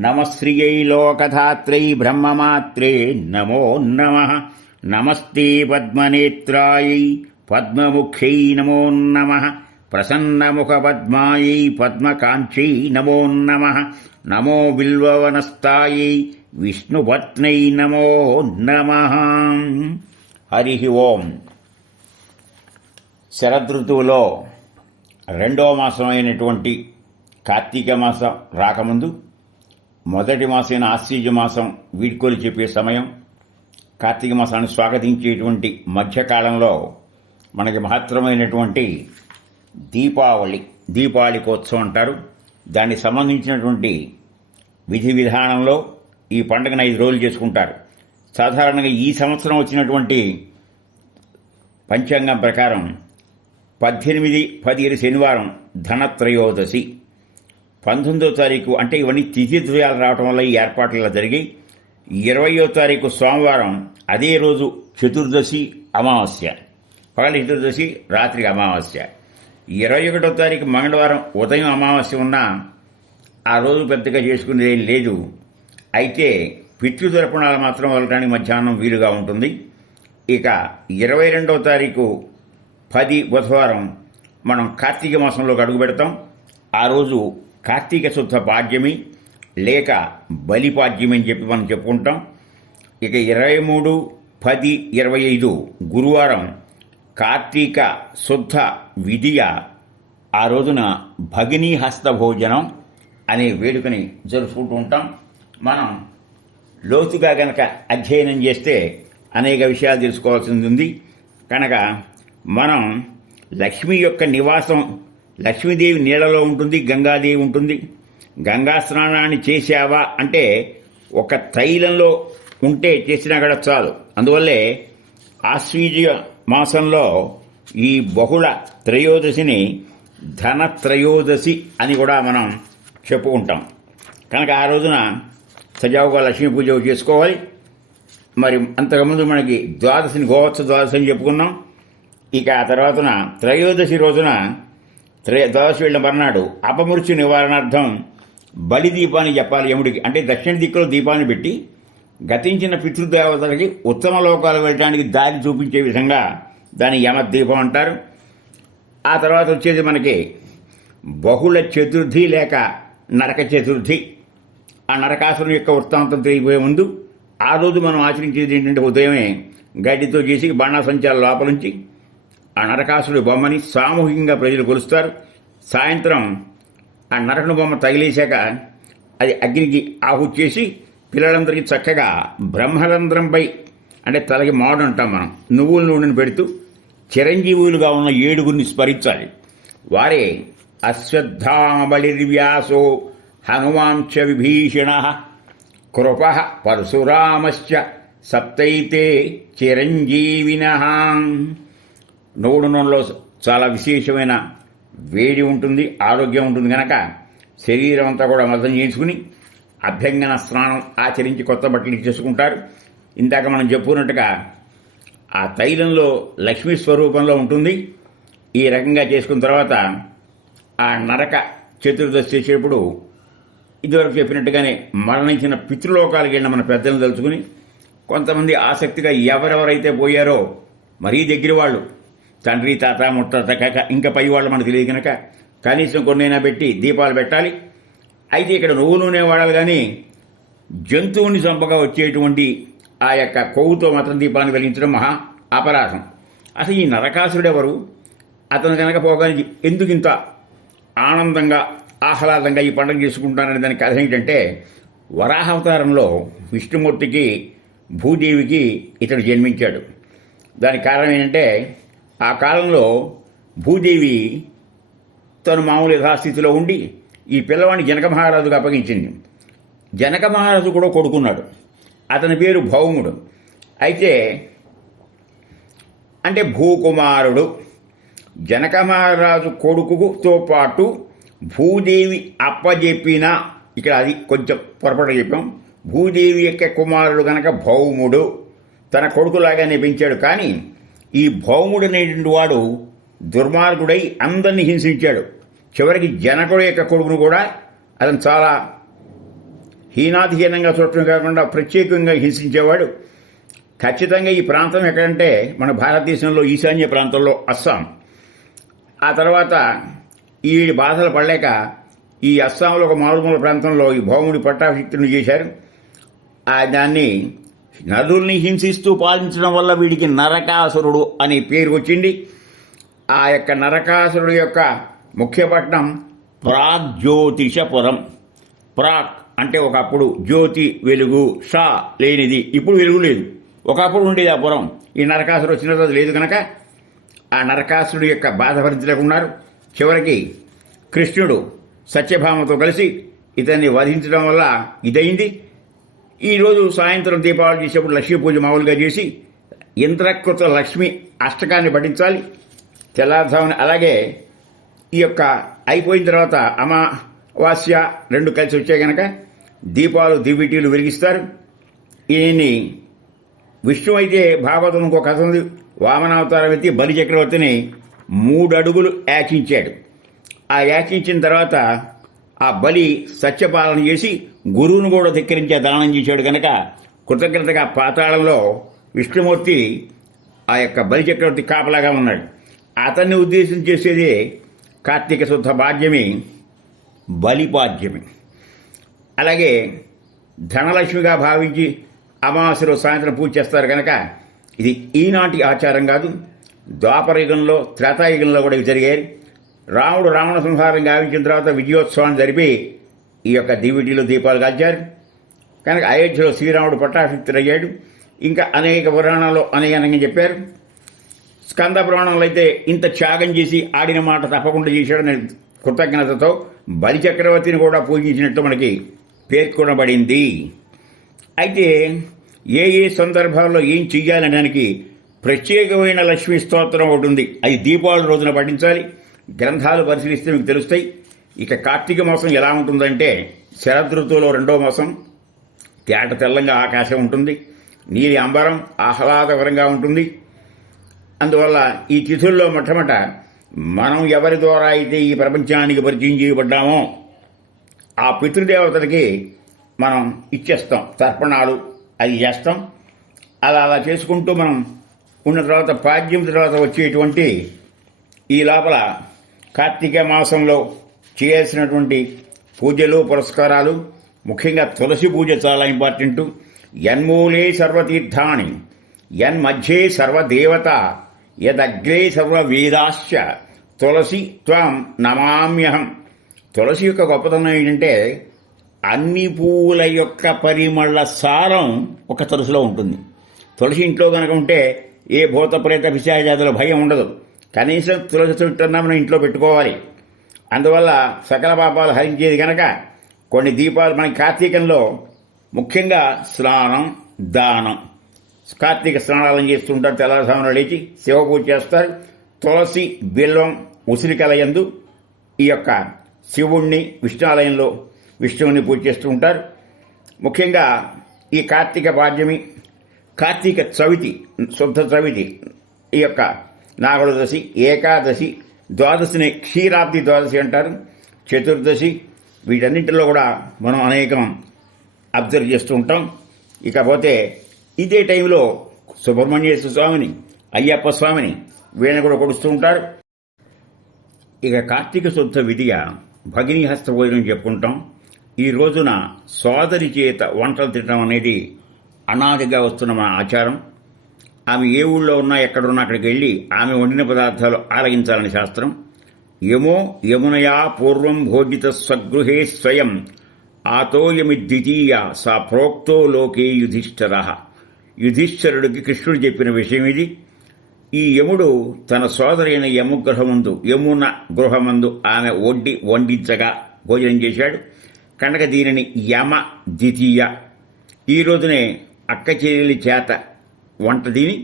నమశ్రియై లోకధాత్రై బ్రహ్మమాత్రే నమో నమః. నమస్తే పద్మనేత్రాయై పద్మముఖ్యై నమో నమః. ప్రసన్నముఖపద్మాయై పద్మకాంక్షై నమో నమః. నమో బిల్వవనస్థాయై విష్ణుపత్నై నమో నమః. హరి ఓం. శరదృతువులో రెండవ మాసమైనటువంటి కార్తీక మాసం రాకముందు మొదటి మాసైన ఆశ్వీజ మాసం వీడ్కోలు చెప్పే సమయం, కార్తీక మాసాన్ని స్వాగతించేటువంటి మధ్యకాలంలో మనకి మహత్తరమైనటువంటి దీపావళికోత్సవం అంటారు. దానికి సంబంధించినటువంటి విధి విధానంలో ఈ పండుగను 5 రోజులు చేసుకుంటారు. సాధారణంగా ఈ సంవత్సరం వచ్చినటువంటి పంచాంగం ప్రకారం 18-17 శనివారం ధనత్రయోదశి, 19వ తారీఖు అంటే ఇవన్నీ తిథిద్వయాలు రావడం వల్ల ఈ ఏర్పాట్లు ఇలా జరిగి, 20వ తారీఖు సోమవారం అదే రోజు చతుర్దశి అమావాస్య, పగలి చతుర్దశి రాత్రి అమావాస్య. 21వ తారీఖు మంగళవారం ఉదయం అమావాస్య ఉన్నా ఆ రోజు పెద్దగా చేసుకునేది లేదు. అయితే పితృతర్పణాలు మాత్రం వెళ్ళడానికి మధ్యాహ్నం వీలుగా ఉంటుంది. ఇక 22వ తారీఖు 10 బుధవారం మనం కార్తీక మాసంలోకి అడుగు పెడతాం. ఆ రోజు కార్తీక శుద్ధ పాడ్యమి లేక బలిపాడ్యమి అని చెప్పి మనం చెప్పుకుంటాం. ఇక 23, 10, 25 గురువారం కార్తీక శుద్ధ విధియ. ఆ రోజున భగినీ హస్త భోజనం అనే వేడుకని జరుపుకుంటూ ఉంటాం. మనం లోతుగా గనక అధ్యయనం చేస్తే అనేక విషయాలు తెలుసుకోవాల్సింది ఉంది. కనుక మనం లక్ష్మి యొక్క నివాసం, లక్ష్మీదేవి నీళ్ళలో ఉంటుంది, గంగాదేవి ఉంటుంది. గంగా స్నానాన్ని చేశావా అంటే ఒక తైలంలో ఉంటే చేసినా కూడా చాలు. అందువల్లే ఆశ్వీజ మాసంలో ఈ బహుళ త్రయోదశిని ధనత్రయోదశి అని కూడా మనం చెప్పుకుంటాం. కనుక ఆ రోజున సజావుగా లక్ష్మీ పూజ చేసుకోవాలి. మరి అంతకుముందు మనకి ద్వాదశిని గోవత్స ద్వాదశి అని చెప్పుకున్నాం. ఇక ఆ తర్వాతన త్రయోదశి రోజున ద్వాదశి వెళ్ళిన మర్నాడు అపమృత్యు నివారణార్థం బలి దీపాన్ని చెప్పాలి యముడికి. అంటే దక్షిణ దిక్కులో దీపాన్ని పెట్టి గతించిన పితృదేవతలకి ఉత్తమ లోకాలు వెళ్ళడానికి దారి చూపించే విధంగా దాన్ని యమదీపం అంటారు. ఆ తర్వాత వచ్చేది మనకి బహుళ చతుర్థి లేక నరక చతుర్థి. ఆ నరకాసురుని యొక్క వృత్తాంతం తెలియబోయే ముందు ఆ రోజు మనం ఆచరించేది ఏంటంటే ఉదయమే గడ్డితో చేసి బాణాసంచాల లోపలుంచి ఆ నరకాసుడి బొమ్మని సామూహికంగా ప్రజలు కొలుస్తారు. సాయంత్రం ఆ నరకుని బొమ్మ తగిలేశాక అది అగ్నికి ఆహుతి చేసి పిల్లలందరికీ చక్కగా బ్రహ్మరంధ్రంపై అంటే తలకి మాడు అంటాం మనం, నువ్వుల నూనెను పెడుతూ చిరంజీవులుగా ఉన్న 7గురిని స్మరించాలి. వారే అశ్వత్థామబలిర్వ్యాసో హనుమాంచ విభీషణ కృప పరశురామశ్చ సప్తైతే చిరంజీవినః. నువ్వుల నూనెలో చాలా విశేషమైన వేడి ఉంటుంది, ఆరోగ్యం ఉంటుంది. కనుక శరీరం అంతా కూడా మదం చేసుకుని అభ్యంగన స్నానం ఆచరించి కొత్త బట్టలు చేసుకుంటారు. ఇందాక మనం చెప్పుకున్నట్టుగా ఆ తైలంలో లక్ష్మీ స్వరూపంలో ఉంటుంది. ఈ రకంగా చేసుకున్న తర్వాత ఆ నరక చతుర్దశి చేసేప్పుడు ఇదివరకు చెప్పినట్టుగానే మరణించిన పితృలోకాలకు వెళ్ళిన మన పెద్దలను తలుచుకుని, కొంతమంది ఆసక్తిగా ఎవరెవరైతే పోయారో మరీ దగ్గర వాళ్ళు, తండ్రి తాత ముత్తాత కాక ఇంకా పై వాళ్ళు మనకు తెలియదు కనుక కనీసం కొన్నైనా పెట్టి దీపాలు పెట్టాలి. అయితే ఇక్కడ నువ్వు నూనె వాడాలి, కానీ జంతువుని చంపగా వచ్చేటువంటి ఆ యొక్క కొవ్వుతో మాత్రం దీపాన్ని వెలిగించడం మహా అపరాధం. అసలు ఈ నరకాసురుడెవరు, అతను కనుక పోగానికి ఎందుకు ఇంత ఆనందంగా ఆహ్లాదంగా ఈ పండుగ చేసుకుంటాననే దానికి కథ ఏంటంటే, వరాహావతారంలో విష్ణుమూర్తికి భూదేవికి ఇతడు జన్మించాడు. దానికి కారణం ఏంటంటే, ఆ కాలంలో భూదేవి తను మామూలు యథాస్థితిలో ఉండి ఈ పిల్లవాడిని జనక మహారాజుకు అప్పగించింది. జనక మహారాజు కూడా కొడుకున్నాడు, అతని పేరు భౌముడు. అయితే అంటే భూకుమారుడు. జనక మహారాజు కొడుకుతో పాటు భూదేవి అప్పజెప్పిన, ఇక్కడ అది కొంచెం పొరపాటు చెప్పాం, భూదేవి యొక్క కుమారుడు గనక భౌముడు తన కొడుకులాగానే పెంచాడు. కానీ ఈ భౌముడు అనేటువంటి వాడు దుర్మార్గుడై అందరినీ హింసించాడు. చివరికి జనకుడు యొక్క కొడుకును కూడా అతను చాలా హీనాతిహీనంగా చూడటం కాకుండా ప్రత్యేకంగా హింసించేవాడు. ఖచ్చితంగా ఈ ప్రాంతం ఎక్కడంటే మన భారతదేశంలో ఈశాన్య ప్రాంతంలో అస్సాం. ఆ తర్వాత ఈ బాధలు పడలేక ఈ అస్సాంలో ఒక మారుమూల ప్రాంతంలో ఈ భౌముడి పట్టాభిషిక్తుని చేశారు. దాన్ని నదుల్ని హింసిస్తూ పాలించడం వల్ల వీడికి నరకాసురుడు అనే పేరు వచ్చింది. ఆ యొక్క నరకాసురుడు యొక్క ముఖ్య పట్టణం ప్రాగ్జ్యోతిషపురం. ప్రాక్ అంటే ఒకప్పుడు జ్యోతి వెలుగు, షా లేనిది, ఇప్పుడు వెలుగు లేదు. ఒకప్పుడు ఉండేది ఆ పురం. ఈ నరకాసురుడు వచ్చిన రోజు లేదు కనుక ఆ నరకాసురుడు యొక్క బాధ భరించలేకున్నారు. చివరికి కృష్ణుడు సత్యభామతో కలిసి ఇతన్ని వధించడం వల్ల ఇదైంది. ఈరోజు సాయంత్రం దీపావళి చేసేప్పుడు లక్ష్మీ పూజ మామూలుగా చేసి ఇంద్రకృత లక్ష్మి అష్టకాన్ని పఠించాలి తెల్లారుజామున. అలాగే ఈ యొక్క అయిపోయిన తర్వాత అమావాస్య రెండు కలిసి వచ్చాయి కనుక దీపాలు దివిటీలు వెలిగిస్తారు. ఈయన్ని విష్ణు అయితే భాగవతం ఇంకో కథ ఉంది. వామనావతారం ఎత్తి బలి చక్రవర్తిని 3 అడుగులు యాచించాడు. ఆ యాచించిన తర్వాత ఆ బలి సత్యపాలన చేసి గురువును కూడా ధిక్కరించే దానం చేశాడు కనుక కృతజ్ఞతగా పాతాళంలో విష్ణుమూర్తి ఆ యొక్క బలి చక్రవర్తి కాపలాగా ఉన్నాడు. అతన్ని ఉద్దేశించి చేసేది కార్తీక శుద్ధ పాడ్యమి, బలిపాడ్యమి. అలాగే ధనలక్ష్మిగా భావించి అమావాస్యలో సాయంత్రం పూజ చేస్తారు కనుక ఇది ఈనాటి ఆచారం కాదు. ద్వాపరయుగంలో, త్రేతాయుగంలో కూడా ఇవి జరిగాయి. రాముడు రావణ సంహారం గావించిన తర్వాత విజయోత్సవాన్ని జరిపి ఈ యొక్క దివిటీలు దీపాలు కాల్చారు కనుక అయోధ్యలో శ్రీరాముడు పట్టాభిషిక్తుడయ్యాడు. ఇంకా అనేక పురాణాల్లో అనేకంగా చెప్పారు. స్కంద పురాణంలో అయితే ఇంత త్యాగం చేసి ఆడిన మాట తప్పకుండా చేశాడని కృతజ్ఞతతో బలి చక్రవర్తిని కూడా పూజించినట్టు మనకి పేర్కొనబడింది. అయితే ఏ ఏ సందర్భాల్లో ఏం చెయ్యాలనడానికి ప్రత్యేకమైన లక్ష్మీ స్తోత్రం ఒకటి ఉంది. అది దీపావళి రోజున పఠించాలి. గ్రంథాలు పరిశీలిస్తే మీకు తెలుస్తాయి. ఇక కార్తీక మాసం ఎలా ఉంటుందంటే శరదృతువులో 2వ మాసం. తేట తెల్లంగా ఆకాశం ఉంటుంది, నీలి అంబరం ఆహ్లాదకరంగా ఉంటుంది. అందువల్ల ఈ తిథుల్లో మొట్టమొదట మనం ఎవరి ద్వారా అయితే ఈ ప్రపంచానికి పరిచయం చేయబడ్డామో ఆ పితృదేవతలకి మనం ఇచ్చేస్తాం, తర్పణాలు అది చేస్తాం. అలా చేసుకుంటూ మనం ఉన్న తర్వాత పాడ్యం తర్వాత వచ్చేటువంటి ఈ లోపల కార్తీక మాసంలో చేయాల్సినటువంటి పూజలు పురస్కారాలు, ముఖ్యంగా తులసి పూజ చాలా ఇంపార్టెంట్. యన్మూలే సర్వతీర్థాని యన్మధ్యే సర్వదేవత యదగ్రే సర్వవేదాశ్చ తులసి త్వం నమామ్యహం. తులసి యొక్క గొప్పతనం ఏంటంటే అన్ని పువ్వుల యొక్క పరిమళ సారం ఒక తులసిలో ఉంటుంది. తులసి ఇంట్లో కనుక ఉంటే ఏ భూత ప్రేత పిశాచాదుల భయం ఉండదు. కనీసం తులసి చుట్టన్నా మనం ఇంట్లో పెట్టుకోవాలి. అందువల్ల సకల పాపాలు హరించేది కనుక కొన్ని దీపాలు మనకి కార్తీకంలో ముఖ్యంగా స్నానం, దానం. కార్తీక స్నానాలను చేస్తుంటారు. తెల్లవారుజామున లేచి శివ పూజ చేస్తారు. తులసి, బిల్వం, ఉసిరికలయందు ఈ యొక్క శివుణ్ణి విష్ణాలయంలో విష్ణువుని పూజ చేస్తూ ఉంటారు. ముఖ్యంగా ఈ కార్తీక పాడ్యమి, కార్తీక చవితి, శుద్ధ చవితి, ఈ యొక్క నాగులదశి, ఏకాదశి, ద్వాదశిని క్షీరాబ్ది ద్వాదశి అంటారు, చతుర్దశి, వీటన్నింటిలో కూడా మనం అనేకం అబ్జర్వ్ చేస్తూ ఉంటాం. ఇకపోతే ఇదే టైంలో సుబ్రహ్మణ్యేశ్వర స్వామిని, అయ్యప్ప స్వామిని వీళ్ళని కూడా కొడుస్తూ ఉంటారు. ఇక కార్తీక శుద్ధ విధిగా భగినీ హస్త భోజనం చెప్పుకుంటాం. ఈ రోజున సోదరి చేత వంటలు తినడం అనేది అనాదిగా వస్తున్న మన ఆచారం. ఆమె ఏ ఊళ్ళో ఉన్నా ఎక్కడున్నా అక్కడికి వెళ్ళి ఆమె వండిన పదార్థాలు ఆరగించాలని శాస్త్రం. యమో యమునయా పూర్వం భోజిత స్వగృహే స్వయం ఆతోయమిద్వితీయ సా ప్రోక్తో లోకే యుధిష్ఠర. యుధిష్ఠరుడికి కృష్ణుడు చెప్పిన విషయం ఇది. ఈ యముడు తన సోదరైన యమున గృహమందు ఆమె వండించగా భోజనం చేశాడు కనుక దీనిని యమ ద్వితీయ. ఈ రోజునే అక్క చెల్లెలి చేత వంట తిని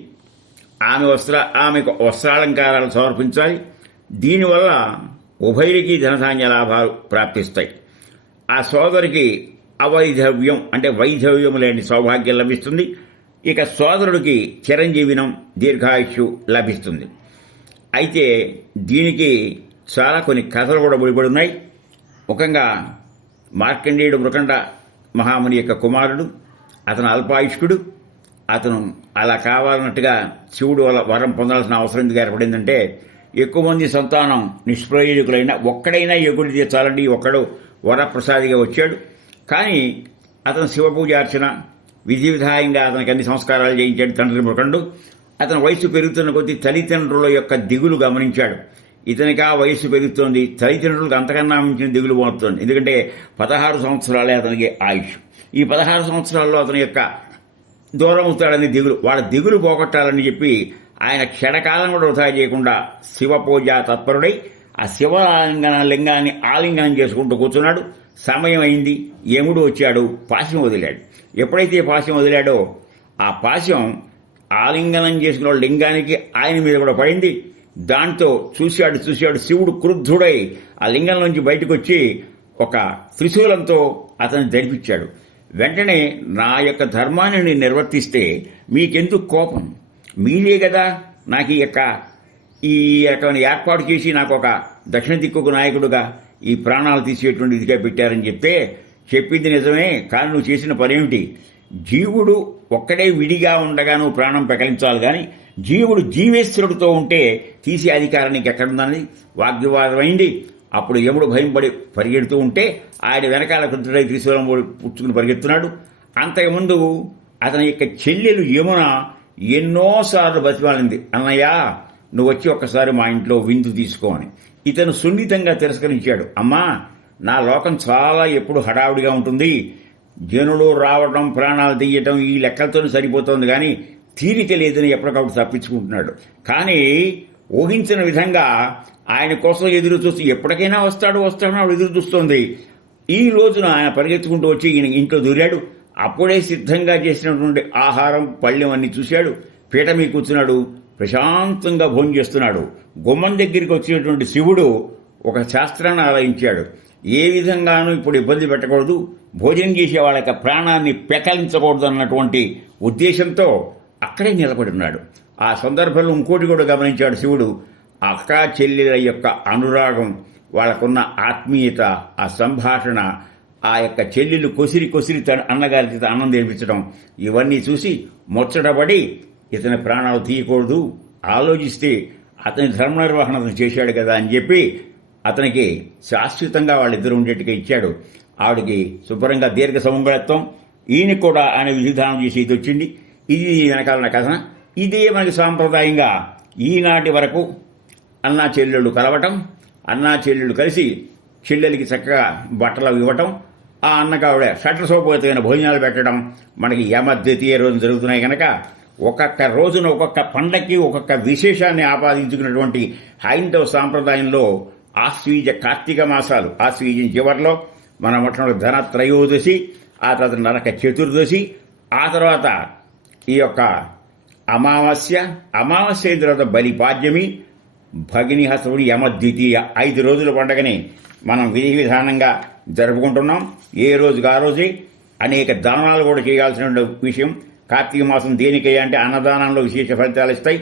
ఆమెకు వస్త్రాలంకారాలు సమర్పించాలి. దీనివల్ల ఉభయుడికి ధనధాన్య లాభాలు ప్రాప్తిస్తాయి. ఆ సోదరికి అవైధవ్యం అంటే వైధవ్యం లేని సౌభాగ్యం లభిస్తుంది. ఇక సోదరుడికి చిరంజీవినం, దీర్ఘాయుష్యు లభిస్తుంది. అయితే దీనికి చాలా కొన్ని కథలు కూడా ముడిపడి ఉన్నాయి. ముఖ్యంగా మార్కండేయుడు మృకండ మహాముని యొక్క కుమారుడు, అతను అల్పాయుష్కుడు. అతను అలా కావాలన్నట్టుగా శివుడు వల్ల వరం పొందాల్సిన అవసరం ఎందుకు ఏర్పడిందంటే, ఎక్కువ మంది సంతానం నిష్ప్రయోజకులైన ఒక్కడైనా ఎగుడి తీర్చాలండి. ఒక్కడు వరప్రసాదిగా వచ్చాడు. కానీ అతను శివపూజ అర్చన విధి విధాయంగా అతనికి అన్ని సంస్కారాలు చేయించాడు తండ్రి ముఖండు. అతని వయసు పెరుగుతున్న కొద్దీ తల్లిదండ్రుల యొక్క దిగులు గమనించాడు. ఇతనికి ఆ వయసు పెరుగుతోంది, తల్లిదండ్రులకు అంతకన్నా మించిన దిగులు మోస్తుంది. ఎందుకంటే 16 సంవత్సరాలే అతనికి ఆయుష్. ఈ 16 సంవత్సరాల్లో అతని యొక్క దూరం అవుతాడని దిగులు, వాళ్ళ దిగులు పోగొట్టాలని చెప్పి ఆయన క్షణకాలం కూడా వృధా చేయకుండా శివ పూజ తత్పరుడై ఆ లింగాన్ని ఆలింగనం చేసుకుంటూ కూర్చున్నాడు. సమయం అయింది. యముడు వచ్చాడు, పాశం వదిలాడు. ఎప్పుడైతే పాశం వదిలాడో ఆ పాశం ఆలింగనం చేసిన లింగానికి ఆయన మీద కూడా పడింది. దాంతో చూశాడు శివుడు క్రుద్ధుడై ఆ లింగం నుంచి బయటకు వచ్చి ఒక త్రిశూలంతో అతన్ని ధరిపించాడు. వెంటనే నా యొక్క ధర్మాన్ని నేను నిర్వర్తిస్తే మీకెందుకు కోపం? మీరే కదా నాకు ఈ రకమైన ఏర్పాటు చేసి నాకు ఒక దక్షిణ దిక్కుకు నాయకుడుగా ఈ ప్రాణాలు తీసేటువంటి ఇదిగా పెట్టారని చెప్పింది నిజమే. కానీ నువ్వు చేసిన పనేమిటి? జీవుడు ఒక్కడే విడిగా ఉండగా నువ్వు ప్రాణం పెకలించాలి, కానీ జీవుడు జీవేశ్వరుడితో ఉంటే తీసే అధికారం నీకు ఎక్కడుందని వాగ్వివాదం అయింది. అప్పుడు యముడు భయంపడి పరిగెడుతూ ఉంటే ఆయన వెనకాల కృతుడై త్రిశూలం పుచ్చుకుని పరిగెత్తున్నాడు. అంతకుముందు అతని యొక్క చెల్లెలు యమున ఎన్నోసార్లు బతిమాలింది, అన్నయ్య నువ్వు వచ్చి ఒక్కసారి మా ఇంట్లో విందు తీసుకో అని. ఇతను సున్నితంగా తిరస్కరించాడు. అమ్మా, నా లోకం చాలా ఎప్పుడు హడావుడిగా ఉంటుంది. జనులు రావడం, ప్రాణాలు తీయటం ఈ లెక్కలతోనే సరిపోతోంది, కానీ తీరిక లేదని ఎప్పటికప్పుడు తప్పించుకుంటున్నాడు. కానీ ఊహించిన విధంగా ఆయన కోసం ఎదురు చూస్తూ ఎప్పటికైనా వస్తాడు ఆవిడ ఎదురు చూస్తోంది. ఈ రోజున ఆయన పరిగెత్తుకుంటూ వచ్చి ఈయన ఇంట్లో దూరాడు. అప్పుడే సిద్ధంగా చేసినటువంటి ఆహారం పళ్ళెం అన్ని చూశాడు. పీట మీద కూర్చున్నాడు, ప్రశాంతంగా భోజనం చేస్తున్నాడు. గుమ్మం దగ్గరికి వచ్చినటువంటి శివుడు ఒక శాస్త్రాన్ని ఆలయించాడు. ఏ విధంగానూ ఇప్పుడు ఇబ్బంది పెట్టకూడదు, భోజనం చేసే వాళ్ళ యొక్క ప్రాణాన్ని పెకలించకూడదు అన్నటువంటి ఉద్దేశంతో అక్కడే నిలబడి ఉన్నాడు. ఆ సందర్భంలో ఇంకోటి కూడా గమనించాడు శివుడు. అక్కా చెల్లెల యొక్క అనురాగం, వాళ్ళకున్న ఆత్మీయత, ఆ సంభాషణ, ఆ యొక్క చెల్లెలు కొసిరి తన అన్నగారికి అన్నం తినిపించడం, ఇవన్నీ చూసి ముచ్చటపడి ఇతని ప్రాణాలు తీయకూడదు, ఆలోచిస్తే అతని ధర్మ నిర్వహణ చేశాడు కదా అని చెప్పి అతనికి శాశ్వతంగా వాళ్ళిద్దరు ఉండేట్టుగా ఇచ్చాడు. ఆవిడికి శుభ్రంగా దీర్ఘ సమంగళత్వం, ఈయన కూడా ఆయన విధానం చేసి ఇది వచ్చింది. ఇది వెనకాలన్న కథ. ఇదే మనకి సాంప్రదాయంగా ఈనాటి వరకు అన్నా చెల్లెళ్ళు కలవటం, అన్నా చెల్లెళ్ళు కలిసి చెల్లెలకి చక్కగా బట్టలు ఇవ్వటం, ఆ అన్నకావిడ షట్రసోపేతమైన భోజనాలు పెట్టడం మనకి యమద్వితీయ రోజు జరుగుతున్నాయి కనుక ఒక్కొక్క రోజున ఒక్కొక్క పండక్కి ఒక్కొక్క విశేషాన్ని ఆపాదించుకున్నటువంటి హైందవ సాంప్రదాయంలో ఆశ్వీజ కార్తీక మాసాలు, ఆశ్వీజం చివరిలో మన మొట్టమొదటి ధన త్రయోదశి, ఆ తర్వాత నరక చతుర్దశి, ఆ తర్వాత ఈ యొక్క అమావాస్య తర్వాత బలిపాడ్యమి, భగిని హస్తముడి, యమద్వితీయ 5 రోజుల పండుగని మనం విధి విధానంగా జరుపుకుంటున్నాం. ఏ రోజుకి ఆ రోజే అనేక దానాలు కూడా చేయాల్సిన విషయం. కార్తీక మాసం దేనికయ్యా అంటే అన్నదానంలో విశేష ఫలితాలు ఇస్తాయి.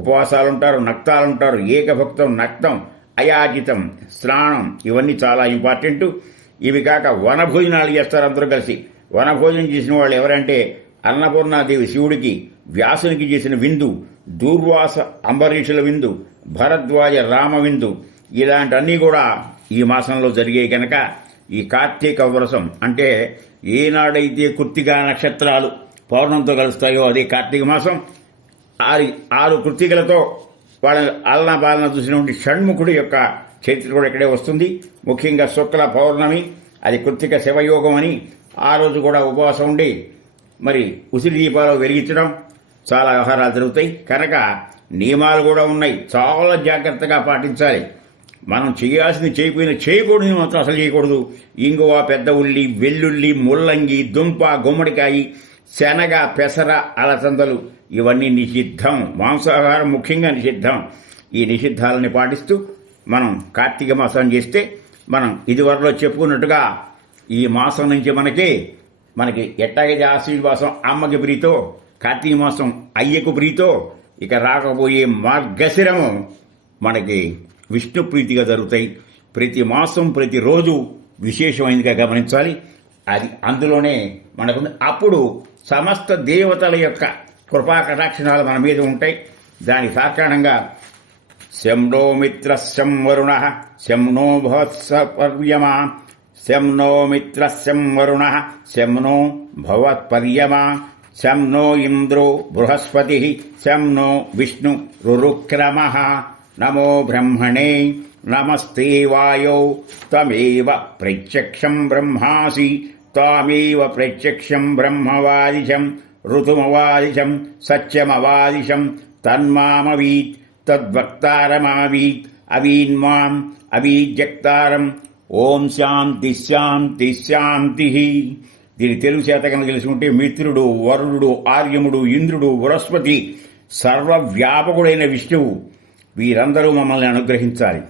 ఉపవాసాలుంటారు, నక్తాలుంటారు, ఏకభక్తం, నక్తం, అయాచితం, స్నానం, ఇవన్నీ చాలా ఇంపార్టెంట్. ఇవి కాక వనభోజనాలు చేస్తారు అందరూ కలిసి. వనభోజనం చేసిన వాళ్ళు ఎవరంటే అన్నపూర్ణాదేవి శివుడికి, వ్యాసునికి చేసిన విందు, దూర్వాస అంబరీషుల విందు, భరద్వాజ రామ విందు, ఇలాంటివన్నీ కూడా ఈ మాసంలో జరిగాయి కనుక ఈ కార్తీక వ్రతం అంటే ఏనాడైతే కృత్తికా నక్షత్రాలు పౌర్ణంతో కలుస్తాయో అదే కార్తీక మాసం. 6 కృత్తికలతో వాళ్ళ ఆలనా పాలన చూసినటువంటి షణ్ముఖుడి యొక్క చరిత్ర కూడా ఇక్కడే వస్తుంది. ముఖ్యంగా శుక్ల పౌర్ణమి, అది కృత్తిక శివయోగం అని ఆ రోజు కూడా ఉపవాసం ఉండి మరి ఉసిరి దీపాలు వెలిగించడం, చాలా వ్యవహారాలు జరుగుతాయి కనుక నియమాలు కూడా ఉన్నాయి. చాలా జాగ్రత్తగా పాటించాలి. మనం చేయాల్సింది చేయకూడదు మాత్రం అసలు చేయకూడదు. ఇంగువ, పెద్ద ఉల్లి, వెల్లుల్లి, ముల్లంగి, దుంప, గుమ్మడికాయ, శనగ, పెసర, అలసందలు ఇవన్నీ నిషిద్ధం. మాంసాహారం ముఖ్యంగా నిషిద్ధం. ఈ నిషిద్ధాలని పాటిస్తూ మనం కార్తీక మాసం చేస్తే మనం ఇదివరలో చెప్పుకున్నట్టుగా ఈ మాసం నుంచి మనకి ఎట్టాగైతే ఆశ్వీజ మాసం అమ్మకి ప్రీతో, కార్తీక మాసం అయ్యకు ప్రీతో, ఇక రాకపోయే మార్గశిరము మనకి విష్ణు ప్రీతిగా జరుగుతాయి. ప్రతి మాసం ప్రతిరోజు విశేషమైనదిగా గమనించాలి. అది అందులోనే మనకు అప్పుడు సమస్త దేవతల యొక్క కృపా కటాక్షణాలు మన మీద ఉంటాయి. దాని సాకారణంగా శం నో మిత్ర శం వరుణ శం నో భవత్సపర్యమా శం నో మిత్ర శం వరుణ శం నో భవత్పర్యమా శం నో ఇంద్రో బృహస్పతి శం నో విష్ణు రురుక్రమః నమో బ్రహ్మణే నమస్తే వాయో త్వమేవ ప్రత్యక్షం బ్రహ్మాసి త్వామేవ ప్రత్యక్షం బ్రహ్మవాదిశం ఋతుమవాదిశం సత్యమవాదిశం తన్మామవీత్ తద్వక్తారమవీత్ అవీన్మాం అవీజ్యక్తారం. ఓం శాంతి శాంతి శాంతి. దీని తెలుగు చేత కనుక తెలుసుకుంటే మిత్రుడు, వరుణుడు, ఆర్యముడు, ఇంద్రుడు, బృహస్పతి, సర్వవ్యాపకుడైన విష్ణువు వీరందరూ మమ్మల్ని అనుగ్రహించాలి.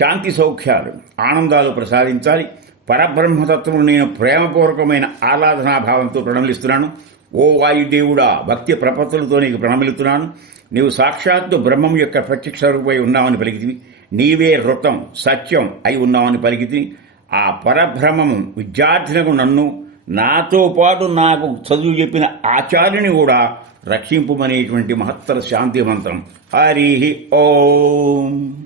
శాంతి సౌఖ్యాలు ఆనందాలు ప్రసాదించాలి. పరబ్రహ్మతత్వము నేను ప్రేమపూర్వకమైన ఆరాధనాభావంతో ప్రణమిస్తున్నాను. ఓ వాయుదేవుడా, భక్తి ప్రపత్తులతో నీకు ప్రణమిలుతున్నాను. నీవు సాక్షాత్తు బ్రహ్మం యొక్క ప్రత్యక్ష రూపై ఉన్నావని పలికితివి. నీవే ఋతం సత్యం అయి ఉన్నావని పలికితివి. ఆ పరబ్రహ్మము విద్యార్థులకు నన్ను, నాతో పాటు నాకు చదువు చెప్పిన ఆచార్యుని కూడా రక్షింపుమనేటువంటి మహత్తర శాంతి మంత్రం. హరి ఓం.